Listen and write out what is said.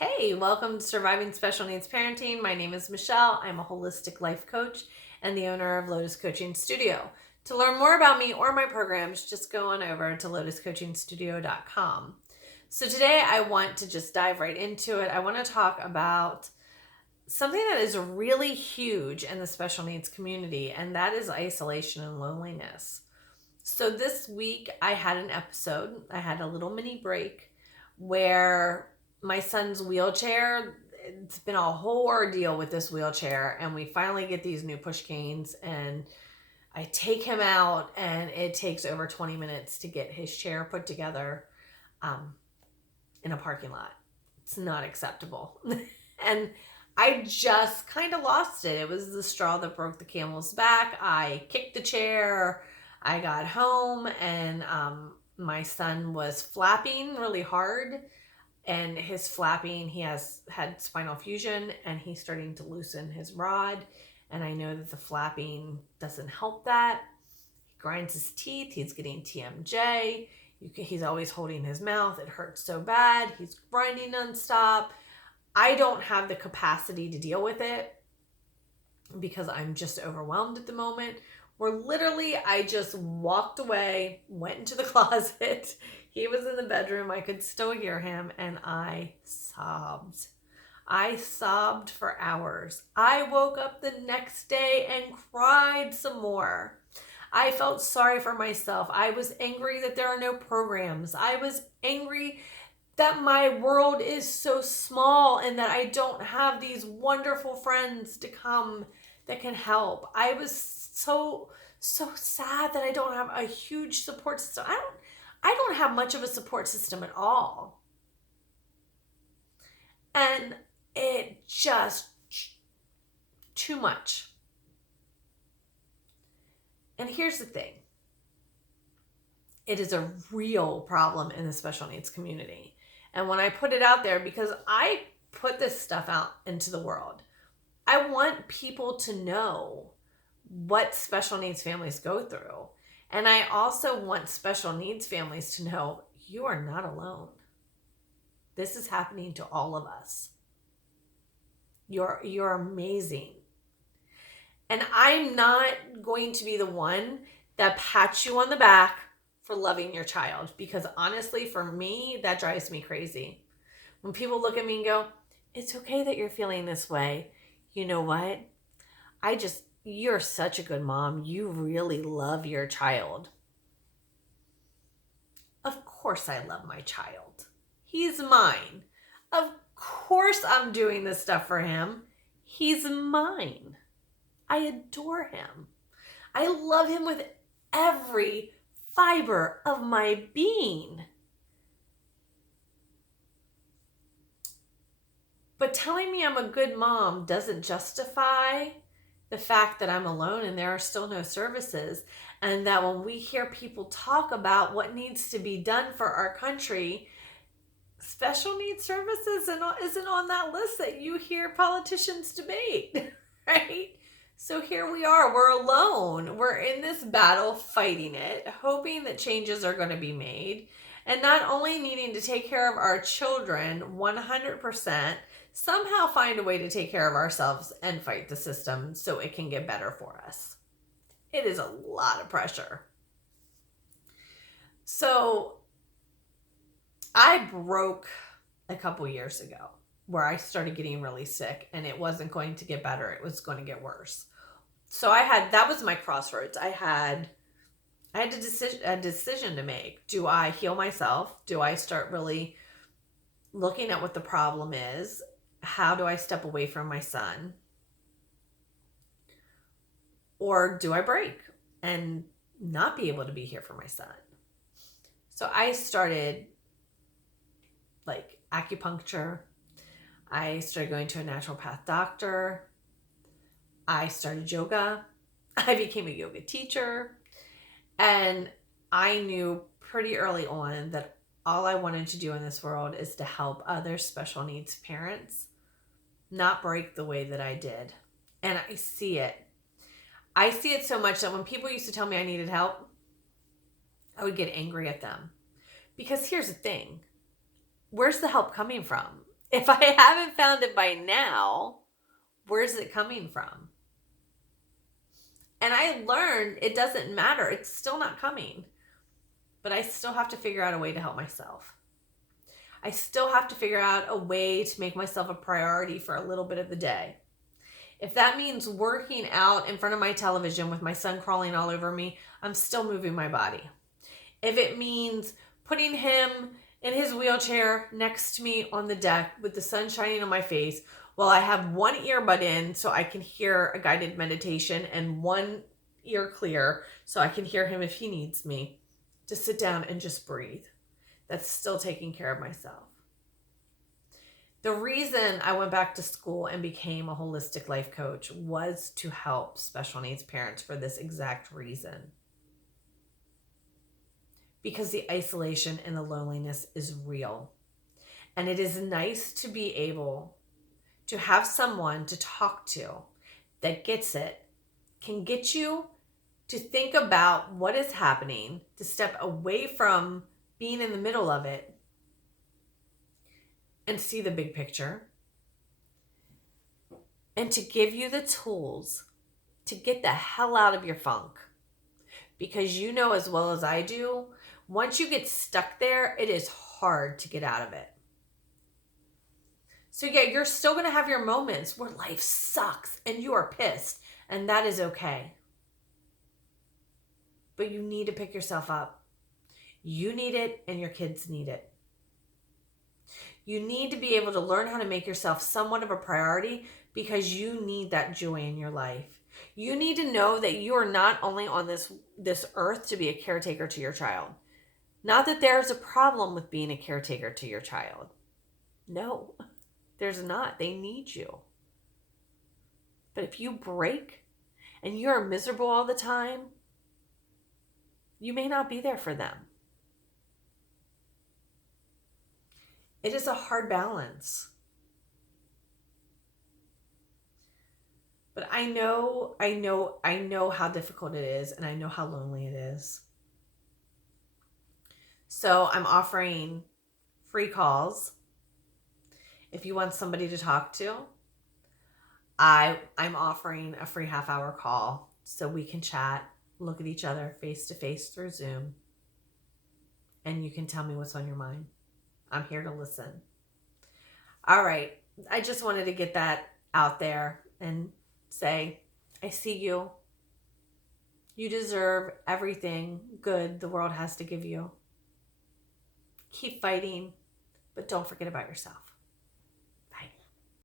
Hey, welcome to Surviving Special Needs Parenting. My name is Michelle. I'm a holistic life coach and the owner of Lotus Coaching Studio. To learn more about me or my programs, just go on over to lotuscoachingstudio.com. So today I want to just dive right into it. I want to talk about something that is really huge in the special needs community, and that is isolation and loneliness. So this week I had an episode, I had a little mini break where my son's wheelchair, it's been a whole ordeal with this wheelchair, and we finally get these new push canes and I take him out and it takes over 20 minutes to get his chair put together in a parking lot. It's not acceptable. And I just kind of lost it. It was the straw that broke the camel's back. I kicked the chair. I got home and my son was flapping really hard, and his flapping, he had spinal fusion and he's starting to loosen his rod. And I know that the flapping doesn't help that. He grinds his teeth. He's getting TMJ. He's always holding his mouth. It hurts so bad. He's grinding nonstop. I don't have the capacity to deal with it because I'm just overwhelmed at the moment. Where literally I just walked away, went into the closet. He was in the bedroom. I could still hear him, and I sobbed. I sobbed for hours. I woke up the next day and cried some more. I felt sorry for myself. I was angry that there are no programs. I was angry that my world is so small and that I don't have these wonderful friends to come that can help. I was so sad that I don't have a huge support system. I don't have much of a support system at all. And it just too much. And here's the thing. It is a real problem in the special needs community. And when I put it out there, because I put this stuff out into the world, I want people to know what special needs families go through. And I also want special needs families to know you are not alone. This is happening to all of us. You're amazing. And I'm not going to be the one that pats you on the back for loving your child, because honestly, for me, that drives me crazy. When people look at me and go, it's okay that you're feeling this way. You know what? You're such a good mom. You really love your child. Of course I love my child. He's mine. Of course I'm doing this stuff for him. He's mine. I adore him. I love him with every fiber of my being. But telling me I'm a good mom doesn't justify the fact that I'm alone and there are still no services, and that when we hear people talk about what needs to be done for our country, special needs services isn't on that list that you hear politicians debate, right? So here we are, we're alone. We're in this battle fighting it, hoping that changes are going to be made, and not only needing to take care of our children 100%, somehow find a way to take care of ourselves and fight the system so it can get better for us. It is a lot of pressure. So I broke a couple years ago where I started getting really sick, and it wasn't going to get better. It was going to get worse. So that was my crossroads. I had a decision to make. Do I heal myself? Do I start really looking at what the problem is? How do I step away from my son? Or do I break and not be able to be here for my son? So I started acupuncture. I started going to a naturopath doctor. I started yoga. I became a yoga teacher. And I knew pretty early on that all I wanted to do in this world is to help other special needs parents not break the way that I did. And I see it. I see it so much that when people used to tell me I needed help, I would get angry at them. Because here's the thing. Where's the help coming from? If I haven't found it by now, where's it coming from? And I learned it doesn't matter. It's still not coming. But I still have to figure out a way to help myself. I still have to figure out a way to make myself a priority for a little bit of the day. If that means working out in front of my television with my son crawling all over me, I'm still moving my body. If it means putting him in his wheelchair next to me on the deck with the sun shining on my face while I have one earbud in so I can hear a guided meditation and one ear clear so I can hear him if he needs me, to sit down and just breathe. That's still taking care of myself. The reason I went back to school and became a holistic life coach was to help special needs parents for this exact reason. Because the isolation and the loneliness is real. And it is nice to be able to have someone to talk to that gets it, can get you to think about what is happening, to step away from being in the middle of it and see the big picture, and to give you the tools to get the hell out of your funk. Because you know as well as I do, once you get stuck there, it is hard to get out of it. So yeah, you're still going to have your moments where life sucks and you are pissed, and that is okay. But you need to pick yourself up. You need it and your kids need it. You need to be able to learn how to make yourself somewhat of a priority because you need that joy in your life. You need to know that you are not only on this earth to be a caretaker to your child. Not that there's a problem with being a caretaker to your child. No, there's not. They need you. But if you break and you're miserable all the time, you may not be there for them. It is a hard balance. But I know how difficult it is, and I know how lonely it is. So I'm offering free calls. If you want somebody to talk to, I'm offering a free half-hour call so we can chat, look at each other face to face through Zoom, and you can tell me what's on your mind. I'm here to listen. All right. I just wanted to get that out there and say, I see you. You deserve everything good the world has to give you. Keep fighting, but don't forget about yourself.